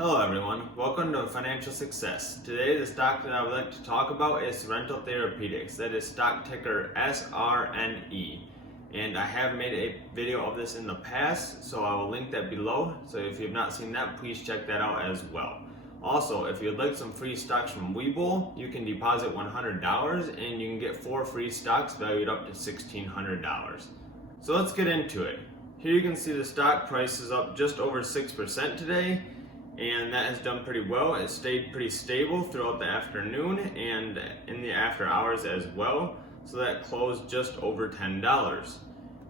Hello everyone, welcome to Financial Success. Today the stock that I would like to talk about is Sorrento Therapeutics. That is stock ticker SRNE. And I have made a video of this in the past, so I will link that below. So if you have not seen that, please check that out as well. Also, if you'd like some free stocks from Webull, you can deposit $100 and you can get 4 free stocks valued up to $1,600. So let's get into it. Here you can see the stock price is up just over 6% today, and that has done pretty well. It stayed pretty stable throughout the afternoon and in the after hours as well. So that closed just over $10.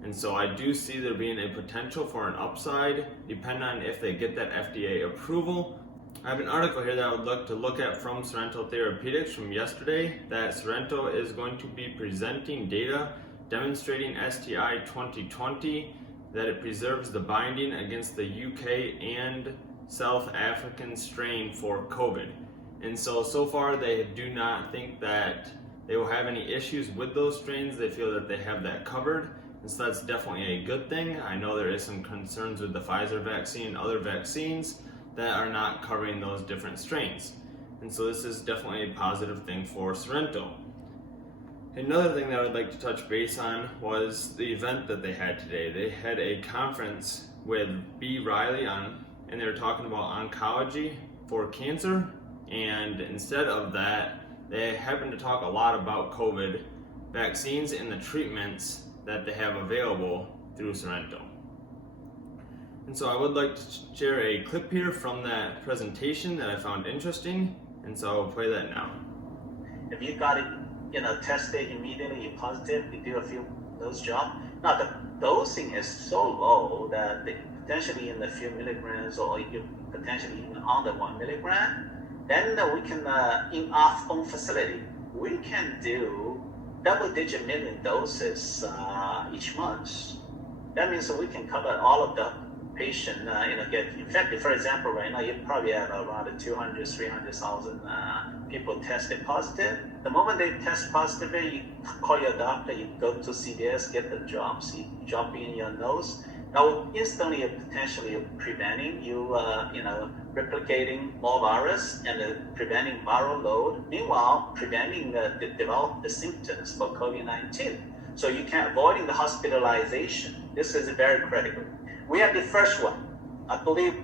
And so I do see there being a potential for an upside, depending on if they get that FDA approval. I have an article here that I would like to look at from Sorrento Therapeutics from yesterday, that Sorrento is going to be presenting data demonstrating STI 2020, that it preserves the binding against the UK and South African strain for COVID. And so far they do not think that they will have any issues with those strains. They feel that they have that covered, and so that's definitely a good thing. I know there is some concerns with the Pfizer vaccine and other vaccines that are not covering those different strains. And so this is definitely a positive thing for Sorrento. Another thing that I would like to touch base on was the event that they had today. They had a conference with B. Riley and they were talking about oncology for cancer, and instead of that, they happened to talk a lot about COVID vaccines and the treatments that they have available through Sorrento. And so I would like to share a clip here from that presentation that I found interesting, and so I'll play that now. If you got it, tested immediately, you're positive, you do a few dose job. Now the dosing is so low that they potentially in a few milligrams, or you potentially even under 1 milligram. Then we can, in our own facility, we can do double-digit million doses each month. That means we can cover all of the patient, get infected. For example, right now you probably have around 200, 300,000 people tested positive. The moment they test positive, you call your doctor, you go to CVS, get the drops, you drop in your nose. Now instantly potentially preventing you, replicating more virus and preventing viral load. Meanwhile, preventing develop the symptoms for COVID-19. So you can avoiding the hospitalization. This is very critical. We are the first one. I believe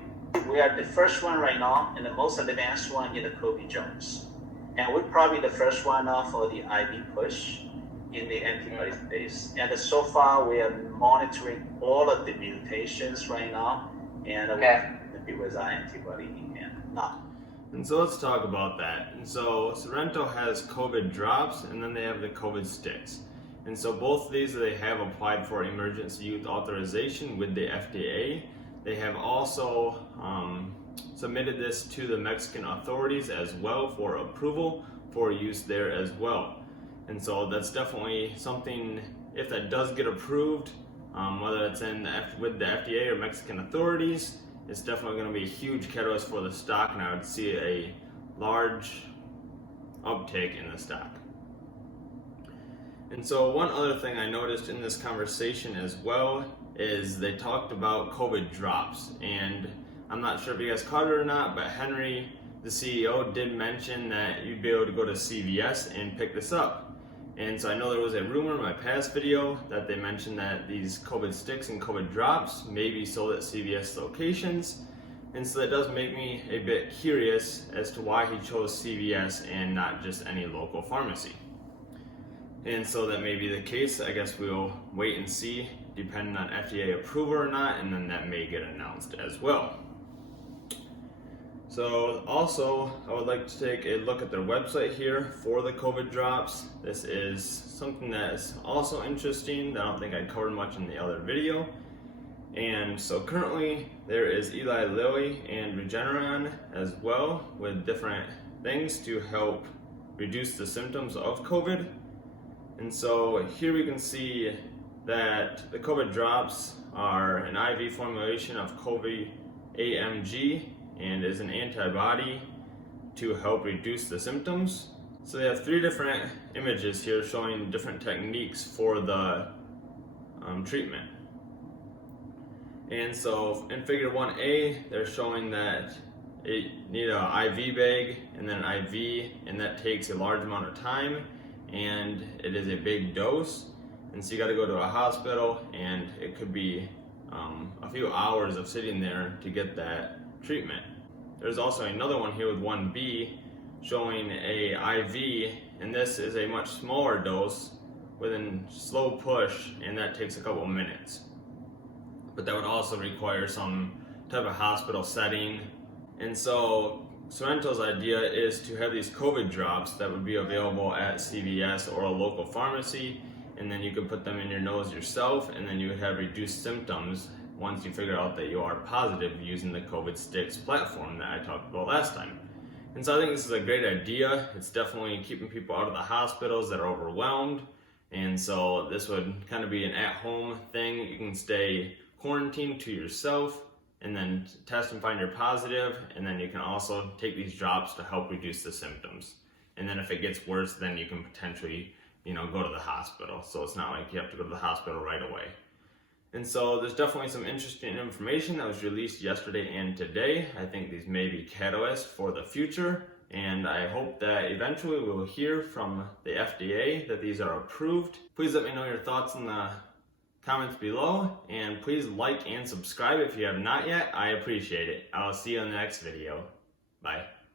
we are the first one right now and the most advanced one in the Covi-Drops. And we're probably the first one for the IV push in the antibody space. And so far we are monitoring all of the mutations right now, and we're going to be with our antibody in hand now. And so let's talk about that. And so Sorrento has Covi-Drops, and then they have the Covi-Stix. And so both of these they have applied for emergency use authorization with the FDA. They have also submitted this to the Mexican authorities as well for approval for use there as well. And so that's definitely something, if that does get approved, whether it's with the FDA or Mexican authorities, it's definitely going to be a huge catalyst for the stock, and I would see a large uptake in the stock. And so one other thing I noticed in this conversation as well is they talked about Covi-Drops, and I'm not sure if you guys caught it or not, but Henry, the CEO, did mention that you'd be able to go to CVS and pick this up. And so I know there was a rumor in my past video that they mentioned that these Covi-Stix and Covi-Drops may be sold at CVS locations. And so that does make me a bit curious as to why he chose CVS and not just any local pharmacy. And so that may be the case. I guess we'll wait and see, depending on FDA approval or not, and then that may get announced as well. So also, I would like to take a look at their website here for the Covi-Drops. This is something that is also interesting that I don't think I covered much in the other video. And so currently there is Eli Lilly and Regeneron as well, with different things to help reduce the symptoms of COVID. And so here we can see that the Covi-Drops are an IV formulation of Covi-AMG and is an antibody to help reduce the symptoms. So they have 3 different images here showing different techniques for the treatment. And so in figure 1A, they're showing that you need an IV bag and then an IV, and that takes a large amount of time, and it is a big dose, and so you got to go to a hospital, and it could be a few hours of sitting there to get that treatment. There's also another one here with 1B showing a IV, and this is a much smaller dose with a slow push, and that takes a couple minutes. But that would also require some type of hospital setting. And so Sorrento's idea is to have these Covi-Drops that would be available at CVS or a local pharmacy, and then you could put them in your nose yourself, and then you would have reduced symptoms once you figure out that you are positive using the Covi-Stix platform that I talked about last time. And so I think this is a great idea. It's definitely keeping people out of the hospitals that are overwhelmed, and so this would kind of be an at-home thing. You can stay quarantined to yourself and then test and find you're positive, and then you can also take these drops to help reduce the symptoms. And then if it gets worse, then you can potentially go to the hospital. So it's not like you have to go to the hospital right away. And so there's definitely some interesting information that was released yesterday and today. I think these may be catalysts for the future, and I hope that eventually we'll hear from the FDA that these are approved. Please let me know your thoughts in the comments below, and please like and subscribe if you have not yet. I appreciate it. I'll see you in the next video. Bye.